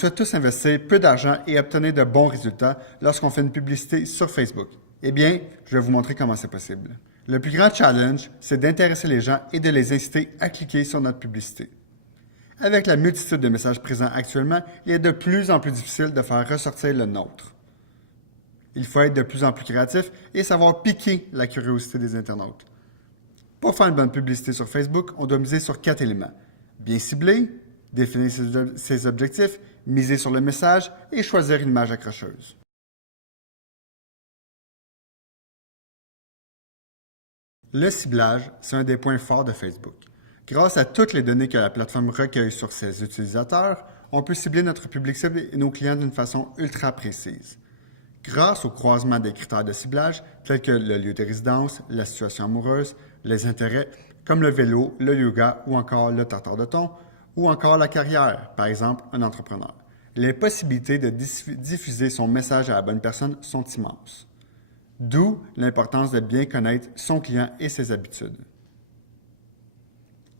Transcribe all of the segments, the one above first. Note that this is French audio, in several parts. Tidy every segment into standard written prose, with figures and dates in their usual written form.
souhaite tous investir peu d'argent et obtenir de bons résultats lorsqu'on fait une publicité sur Facebook. Eh bien, je vais vous montrer comment c'est possible. Le plus grand challenge, c'est d'intéresser les gens et de les inciter à cliquer sur notre publicité. Avec la multitude de messages présents actuellement, il est de plus en plus difficile de faire ressortir le nôtre. Il faut être de plus en plus créatif et savoir piquer la curiosité des internautes. Pour faire une bonne publicité sur Facebook, on doit miser sur 4 éléments. Bien cibler, définir ses objectifs, miser sur le message et choisir une image accrocheuse. Le ciblage, c'est un des points forts de Facebook. Grâce à toutes les données que la plateforme recueille sur ses utilisateurs, on peut cibler notre public cible et nos clients d'une façon ultra précise. Grâce au croisement des critères de ciblage, tels que le lieu de résidence, la situation amoureuse, les intérêts, comme le vélo, le yoga ou encore le tartare de thon, ou encore la carrière, par exemple un entrepreneur. Les possibilités de diffuser son message à la bonne personne sont immenses. D'où l'importance de bien connaître son client et ses habitudes.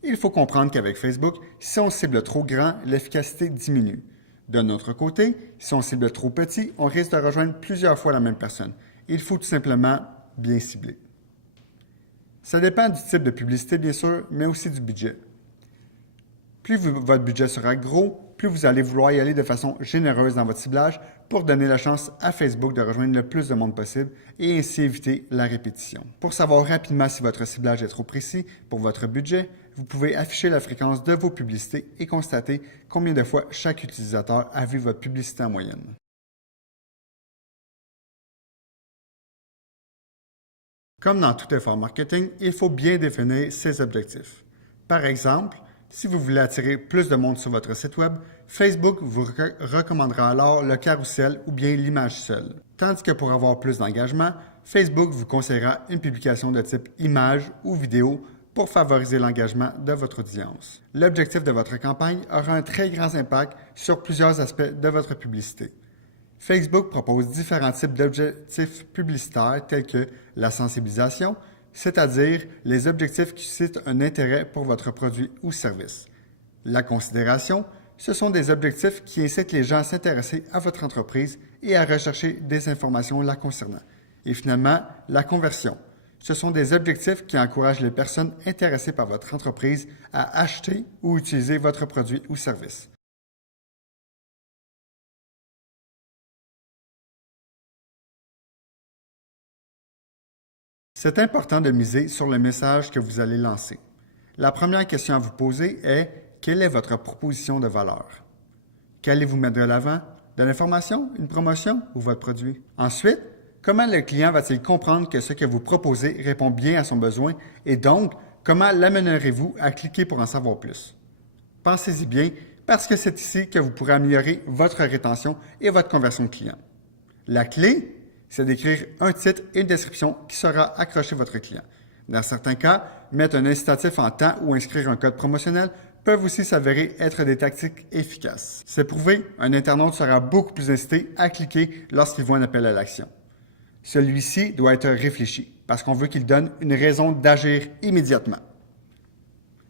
Il faut comprendre qu'avec Facebook, si on cible trop grand, l'efficacité diminue. De notre côté, si on cible trop petit, on risque de rejoindre plusieurs fois la même personne. Il faut tout simplement bien cibler. Ça dépend du type de publicité, bien sûr, mais aussi du budget. Plus votre budget sera gros, plus vous allez vouloir y aller de façon généreuse dans votre ciblage pour donner la chance à Facebook de rejoindre le plus de monde possible et ainsi éviter la répétition. Pour savoir rapidement si votre ciblage est trop précis pour votre budget, vous pouvez afficher la fréquence de vos publicités et constater combien de fois chaque utilisateur a vu votre publicité en moyenne. Comme dans tout effort marketing, il faut bien définir ses objectifs. Par exemple, si vous voulez attirer plus de monde sur votre site Web, Facebook vous recommandera alors le carrousel ou bien l'image seule. Tandis que pour avoir plus d'engagement, Facebook vous conseillera une publication de type image ou vidéo pour favoriser l'engagement de votre audience. L'objectif de votre campagne aura un très grand impact sur plusieurs aspects de votre publicité. Facebook propose différents types d'objectifs publicitaires tels que la sensibilisation, c'est-à-dire les objectifs qui suscitent un intérêt pour votre produit ou service. La considération, ce sont des objectifs qui incitent les gens à s'intéresser à votre entreprise et à rechercher des informations la concernant. Et finalement, la conversion. Ce sont des objectifs qui encouragent les personnes intéressées par votre entreprise à acheter ou utiliser votre produit ou service. C'est important de miser sur le message que vous allez lancer. La première question à vous poser est « Quelle est votre proposition de valeur? » Qu'allez-vous mettre de l'avant? De l'information, une promotion ou votre produit? Ensuite, comment le client va-t-il comprendre que ce que vous proposez répond bien à son besoin et donc, comment l'amènerez-vous à cliquer pour en savoir plus? Pensez-y bien parce que c'est ici que vous pourrez améliorer votre rétention et votre conversion client. La clé, c'est d'écrire un titre et une description qui sera accroché à votre client. Dans certains cas, mettre un incitatif en temps ou inscrire un code promotionnel peuvent aussi s'avérer être des tactiques efficaces. C'est prouvé, un internaute sera beaucoup plus incité à cliquer lorsqu'il voit un appel à l'action. Celui-ci doit être réfléchi parce qu'on veut qu'il donne une raison d'agir immédiatement.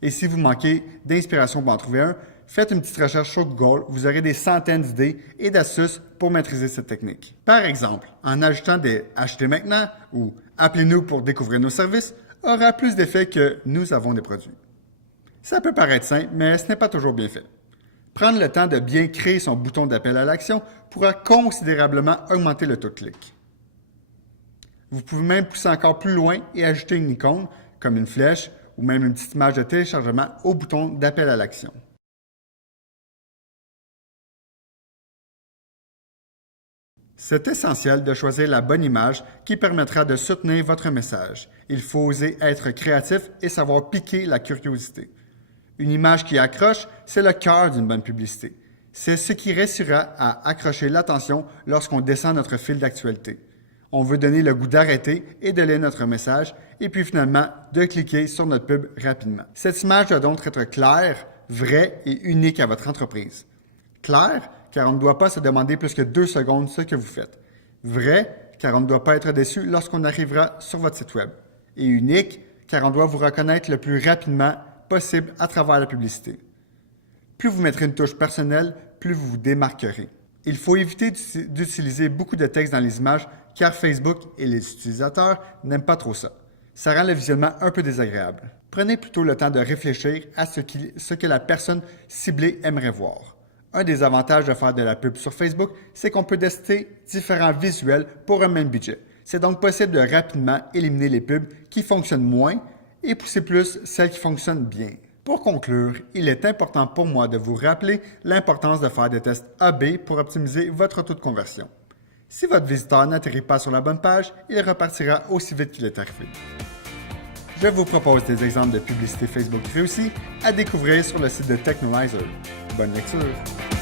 Et si vous manquez d'inspiration pour en trouver un, faites une petite recherche sur Google, vous aurez des centaines d'idées et d'astuces pour maîtriser cette technique. Par exemple, en ajoutant des « Achetez maintenant » ou « Appelez-nous pour découvrir nos services » aura plus d'effet que « Nous avons des produits ». Ça peut paraître simple, mais ce n'est pas toujours bien fait. Prendre le temps de bien créer son bouton d'appel à l'action pourra considérablement augmenter le taux de clic. Vous pouvez même pousser encore plus loin et ajouter une icône, comme une flèche ou même une petite image de téléchargement au bouton d'appel à l'action. C'est essentiel de choisir la bonne image qui permettra de soutenir votre message. Il faut oser être créatif et savoir piquer la curiosité. Une image qui accroche, c'est le cœur d'une bonne publicité. C'est ce qui réussira à accrocher l'attention lorsqu'on descend notre fil d'actualité. On veut donner le goût d'arrêter et de lire notre message et puis finalement de cliquer sur notre pub rapidement. Cette image doit donc être claire, vraie et unique à votre entreprise. Claire, car on ne doit pas se demander plus que 2 secondes ce que vous faites. Vrai, car on ne doit pas être déçu lorsqu'on arrivera sur votre site Web. Et unique, car on doit vous reconnaître le plus rapidement possible à travers la publicité. Plus vous mettrez une touche personnelle, plus vous vous démarquerez. Il faut éviter d'utiliser beaucoup de texte dans les images car Facebook et les utilisateurs n'aiment pas trop ça. Ça rend le visionnement un peu désagréable. Prenez plutôt le temps de réfléchir à ce que la personne ciblée aimerait voir. Un des avantages de faire de la pub sur Facebook, c'est qu'on peut tester différents visuels pour un même budget. C'est donc possible de rapidement éliminer les pubs qui fonctionnent moins et pousser plus celles qui fonctionnent bien. Pour conclure, il est important pour moi de vous rappeler l'importance de faire des tests A/B pour optimiser votre taux de conversion. Si votre visiteur n'atterrit pas sur la bonne page, il repartira aussi vite qu'il est arrivé. Je vous propose des exemples de publicité Facebook réussie à découvrir sur le site de Technolizer. Bonne lecture!